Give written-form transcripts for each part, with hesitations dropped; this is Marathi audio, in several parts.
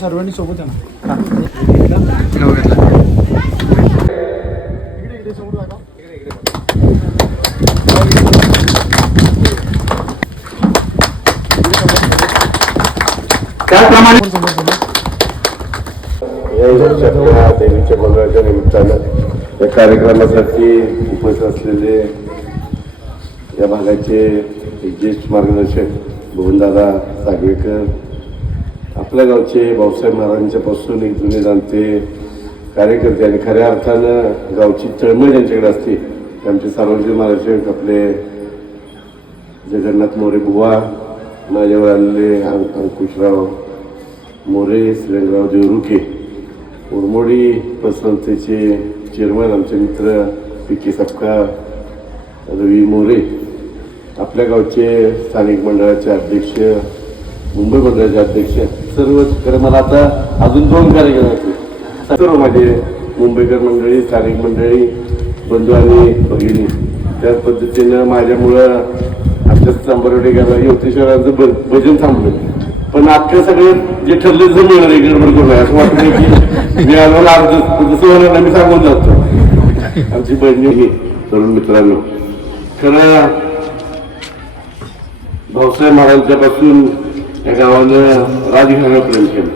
सर्वांनी सोबत आहे ना. त्याप्रमाणे देवीच्या मंगळाच्या निमित्तानं या कार्यक्रमासाठी उपस्थित असलेले या भागाचे ज्येष्ठ मार्गदर्शक भुवनदादा सागवेकर, आपल्या गावचे भाऊसाहेब महाराजांच्या पासून एक जुने जाणते कार्यकर्ते आणि खऱ्या अर्थानं गावची तळमळ ज्यांच्याकडे असते ते आमचे सार्वजनिक मार्गदर्शक आपले जगन्नाथ मोरे बुवा, माझ्यावर आलेले अंकुशराव मोरे, श्रीरंगराव देवरुखे, उरमोडी पतसंस्थेचे चेअरमन आमचे मित्र पी.के. सपका, रवी मोरे, आपल्या गावचे स्थानिक मंडळाचे अध्यक्ष, मुंबई मंडळाचे अध्यक्ष, सर्व खरं मला आता अजून 2 कार्यक्रम आहेत. सर्व माझे मुंबईकर मंडळी, स्थानिक मंडळी, बंधू आणि भगिनी, त्याच पद्धतीनं माझ्यामुळं आमच्या सांबरवडे गेला योतेश्वरांचं भजन थांबलं. पण अख्खं सगळं जे ठरले जर मिळणार आहे गडबड करू नये असं वाटत नाही की मी आलो अर्ध जसं होणार मी सांगून जातो. आमची बहिणी ही तरुण मित्रांनो, खरं भाऊसाहेब महाराजांच्यापासून या गावानं राजघराण्यावर प्रेम केलं.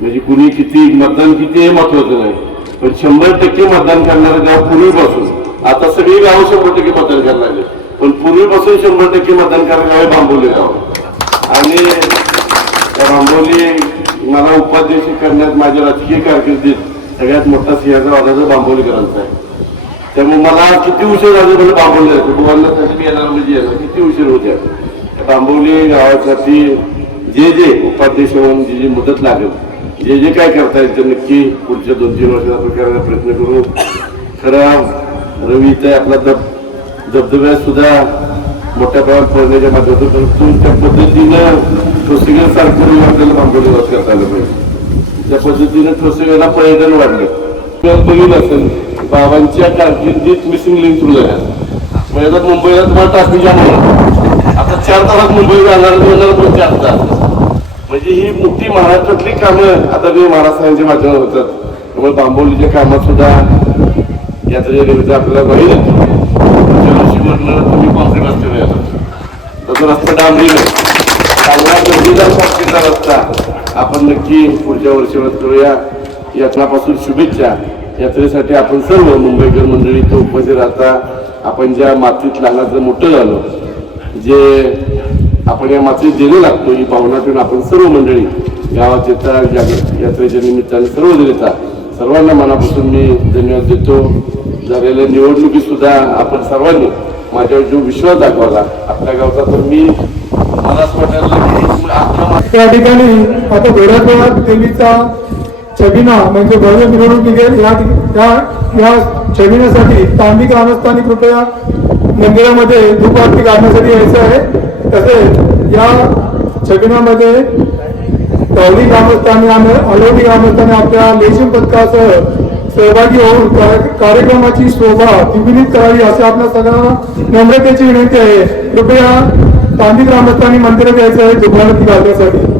म्हणजे कुणी किती मतदान किती हे महत्वाचं नाही, पण 100% मतदान करणारं गाव पूर्वीपासून, आता सगळी गावं 100% मतदान करायला लागले, पण पूर्वीपासून 100% मतदान करणारं गाव आहे बांबोली गाव. आणि त्या बांबोली मला उपाध्यक्ष करण्यात माझ्या राजकीय कारकिर्दीत सगळ्यात मोठा सिंहाचा वादाचा बांबोलीकरांचा आहे. त्यामुळे मला किती उशीर झाले मला बांबोली जायचं, बुवांना मी येणार म्हणजे येणार, किती उशीर होत्या. बांबोली गावासाठी जे उपाध्यक्ष म्हणून जी मदत लागेल, जे काय करता येईल ते नक्की पुढच्या 2-3 वर्षात आपण करायला प्रयत्न करू. खरा रवी इथे आपला धबधब्यात सुद्धा मोठ्या प्रमाणात पडण्याच्या माध्यमातून त्या पद्धतीनं ठोसेगर सारखं आपल्याला बांबोली वास करता आलं पाहिजे. त्या पद्धतीनं ठोसेगरला पर्यटन वाढलं. बघितलं असेल बाबांच्या कारकिर्दीत मिसिंग लिंक सुरू झाल्या. म्हणजे मुंबईला तुम्हाला ट्राफिक जाम होणार, आता 4 तासात मुंबई जाणार पण 4 तास. म्हणजे ही मोठी महाराष्ट्रातली कामं आता मी महाराष्ट्रांच्या माध्यमात होतात. त्यामुळे बांबोलीच्या कामात सुद्धा यात्रेच्या निमित्त आपल्याला माहिती तुम्ही कॉन्ट्रीट रस्ते तसं रस्ता डांबरी नाही, चांगला दर्जेदार शासकीचा रस्ता आपण नक्की पुढच्या वर्षभरात करूया. यात्रापासून शुभेच्छा. यात्रेसाठी आपण सर्व मुंबईकर मंडळी तो उपस्थित राहता. आपण ज्या मातीत लहानाचं मोठं झालो, जे आपण या मातीत देणं लागतो, ही भावना ठेवून आपण सर्व मंडळी गावात येतात. यात्रेच्या निमित्ताने सर्व देतात. सर्वांना मनापासून मी धन्यवाद देतो. झालेल्या निवडणुकीत सुद्धा आपण सर्वांनी माझ्यावर जो विश्वास दाखवला आपल्या गावचा, तर मी मला असं वाटायला त्या ठिकाणी आता घोड्यात देवीचा छबिना म्हणजे भव्य मिरवणूक निघेल. या छबिन्यासाठी तांबी ग्रामस्थांनी कृपया मंदिरामध्ये धूप आरती करण्यासाठी यायचं आहे. तसेच या छबिनामध्ये गावडी ग्रामस्थांनी आणि अलवडी ग्रामस्थांनी आपल्या लेझिम पथकासह सहभागी होऊन कार्यक्रमाची शोभा द्विगुणित करावी असे आपल्या सगळ्यांना नम्रतेची विनंती आहे. कृपया तांबी ग्रामस्थांनी मंदिरात यायचं आहे धूप आरती घालण्यासाठी.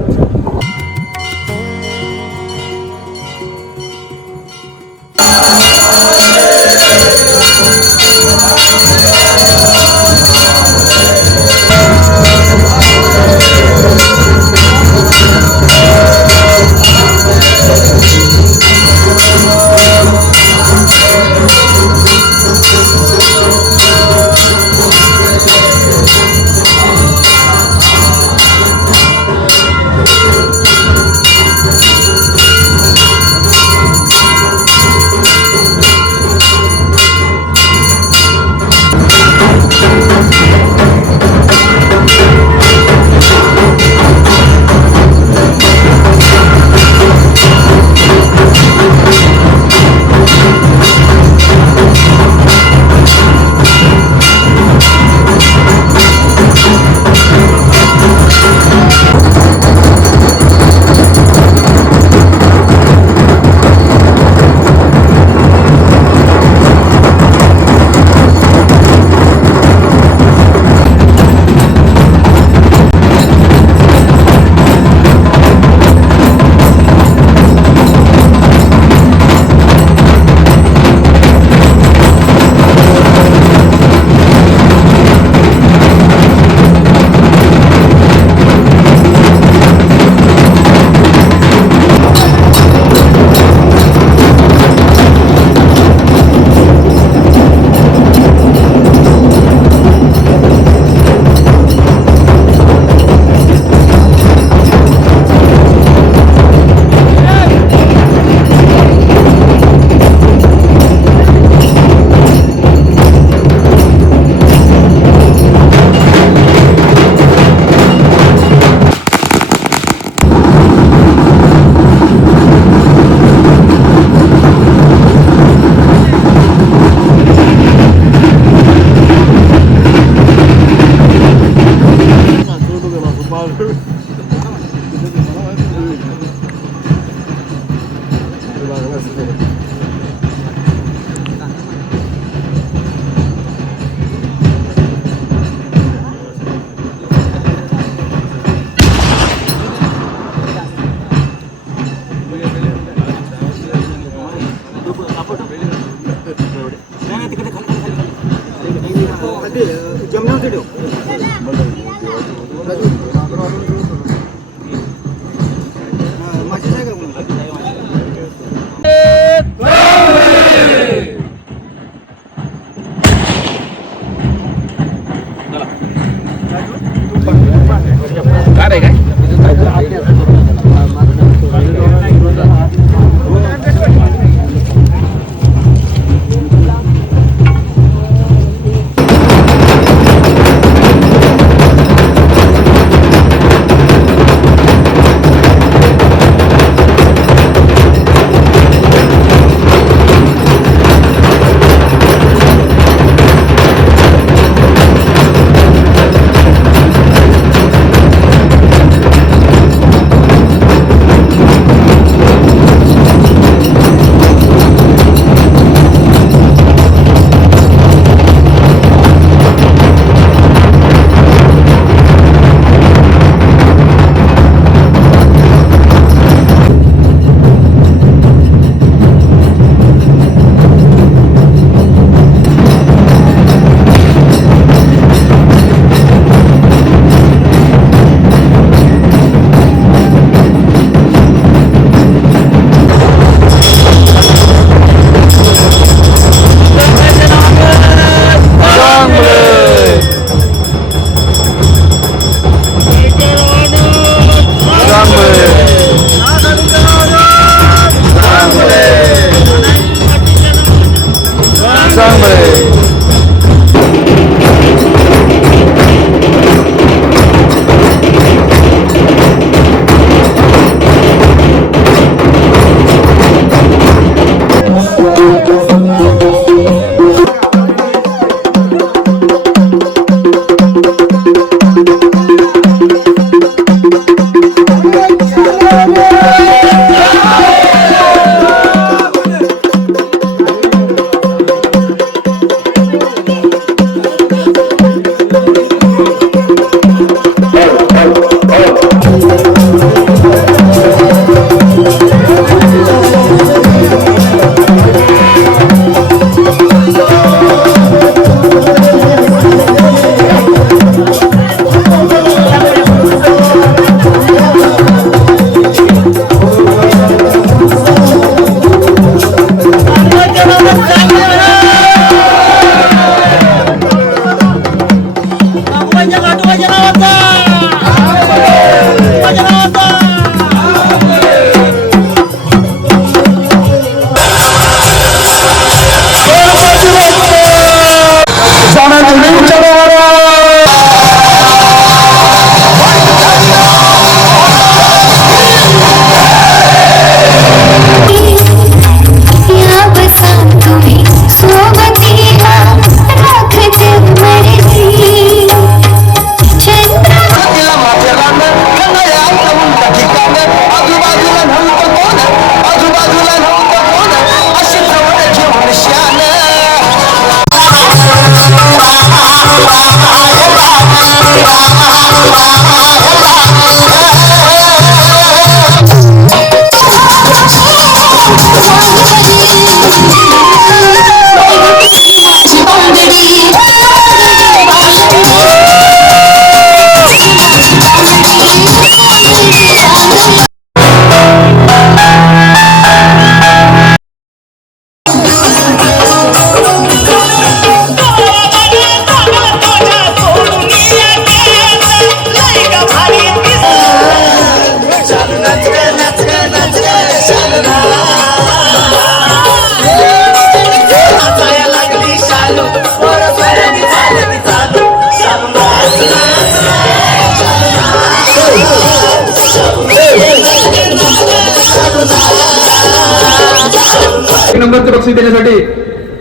नंबरचं बक्षीस देण्यासाठी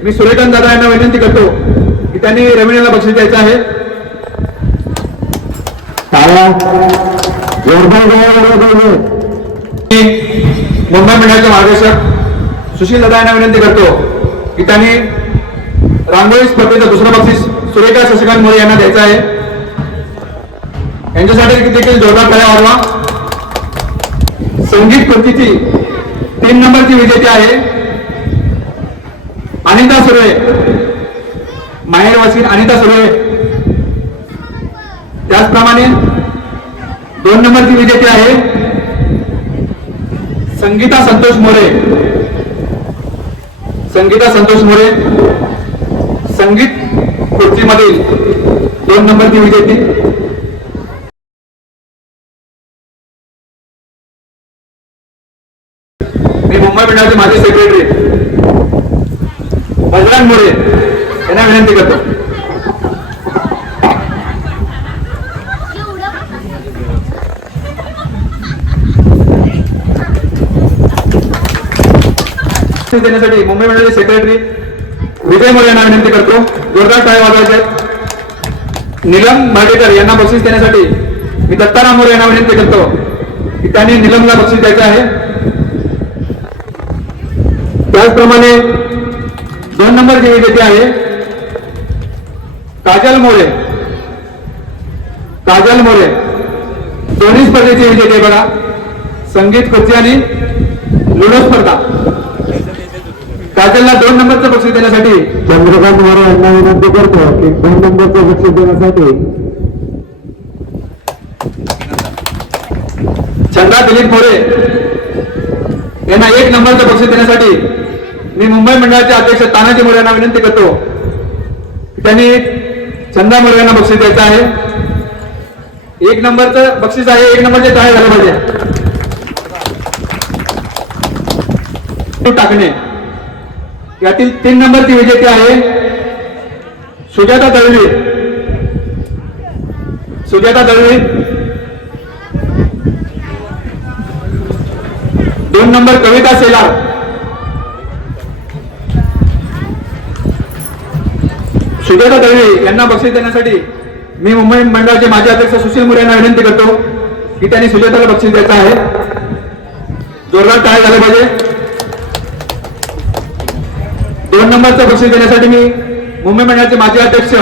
मी सूर्यकांत दादा यांना विनंती करतो की त्यांनी रवींद्रला बक्षीस द्यायचं आहे. मुंबई मंडळाचे मार्गदर्शक सुशील दादा यांना विनंती करतो की त्यांनी रांगोळी स्पर्धेचं दुसरं बक्षीस सुरेखा शशिकांत मोरे यांना द्यायचं आहे. यांच्यासाठी देखील जोरदार टाळ्या वाजवा. संगीत कृतीची 3 नंबरची विजेती आहे अनिता सुर्वे, माहेरवासी अनिता सुर्वे. त्याचप्रमाणे 2 नंबरची विजेती आहे संगीता संतोष मोरे. संगीता संतोष मोरे संगीत खुर्चीमधील 2 नंबरची विजेती. मी मुंबई मंडळाचे माजी सेक्रेटरी बजरंग मोरे यांना विनंती करतो. देण्यासाठी मुंबई मंडळाचे सेक्रेटरी विजय मोरे यांना विनंती करतो. जोरदार टाळ्या वाजवायचे. नीलम मार्डेकर यांना बक्षीस देण्यासाठी मी दत्ताराम मोरे यांना विनंती करतो की त्यांनी नीलमला बक्षीस द्यायचं आहे. त्याचप्रमाणे 2 नंबरची विजेती आहे काजल मोरे. काजल मोरे दोन्ही स्पर्धेची विजेती आहे बघा, संगीत खुर्ची आणि लुडो स्पर्धा. काजलला 2 नंबरचं बक्षीस देण्यासाठी चंद्रकांत मोरे यांना विनंती करतो की 2 नंबरचं बक्षीस देण्यासाठी चंद्रा दिलीप मोरे यांना 1 नंबरचं बक्षीस देण्यासाठी मी मुंबई मंडळाचे अध्यक्ष तानाजी मोरे यांना विनंती करतो की त्यांनी चंदा मोरे यांना बक्षीस द्यायचं आहे. 1 नंबरचं बक्षीस आहे. 1 नंबरचे टाळे झालं पाहिजे. टाकणे यातील 3 नंबरची विजेती आहे सुजाता दळवी. सुजाता दळवी 2 नंबर कविता सेलार. सुजाता दळवी यांना बक्षीस देण्यासाठी मी मुंबई मंडळाचे माजी अध्यक्ष सुशील मोरे यांना विनंती करतो की त्यांनी सुजाताला बक्षीस द्यायचं आहे. जोरदार टाळ्या झाले पाहिजे. 2 नंबरचं बक्षीस देण्यासाठी मी मुंबई मंडळाचे माजी अध्यक्ष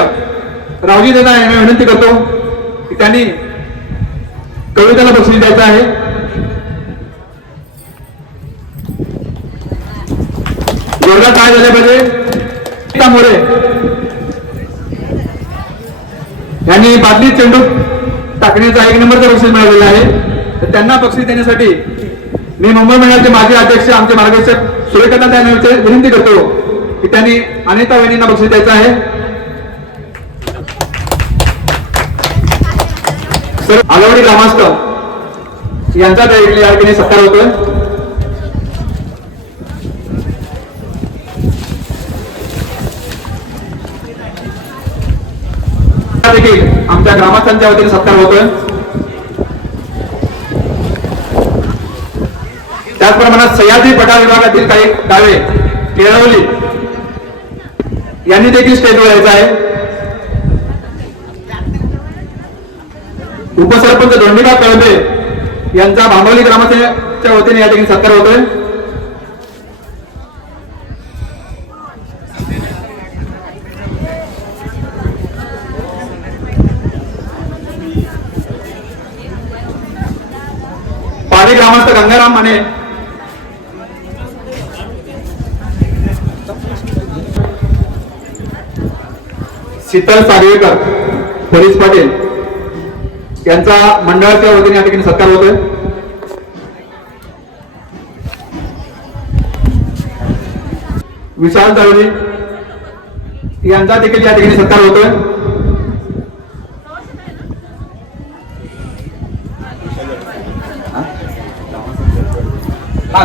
रावजी दादा यांना विनंती करतो की त्यांनी कविताला बक्षीस द्यायचं आहे. जोरदार टाळ्या झाले पाहिजे. कविता मोरे यांनी बादली चेंडू टाकण्याचा 1 नंबरचं बक्षीस मिळालेलं आहे. तर त्यांना बक्षीस देण्यासाठी मी मुंबई मंडळाचे माजी अध्यक्ष आमचे मार्गदर्शक सुरेखा यांना विनंती करतो की त्यांनी अनिता वहिनींना बक्षीस द्यायचं आहे. सर आलवडी ग्रामस्थ यांचा या ठिकाणी सत्कार होतोय. देखील आमच्या ग्रामस्थांच्या वतीने सत्कार होतोय. त्याचप्रमाणे सह्याद्री पठार विभागातील काही गावे केळवली यांनी देखील स्टेजवर यायचं आहे. उपसरपंच धोंडिका कळबे यांचा भांबवली ग्रामस्थांच्या वतीने या ठिकाणी सत्कार होतोय. पाडी ग्रामस्थ गंगाराम माने शीतल सागवेकर पोलीस पाटील यांचा मंडळाच्या वतीने या ठिकाणी सत्कार होतोय. विशाल दळवी यांचा देखील या ठिकाणी सत्कार होतोय.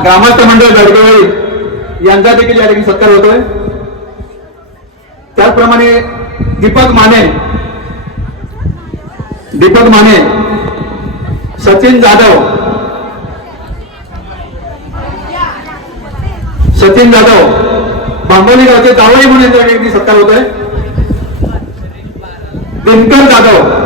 ग्रामस्थ मंडळ दडगवळी यांचा देखील या ठिकाणी सत्कार होतोय. त्याचप्रमाणे दीपक माने सचिन जाधव बांबोली गावचे जावळी म्हणून यांचा या ठिकाणी सत्कार होतोय. दिनकर जाधव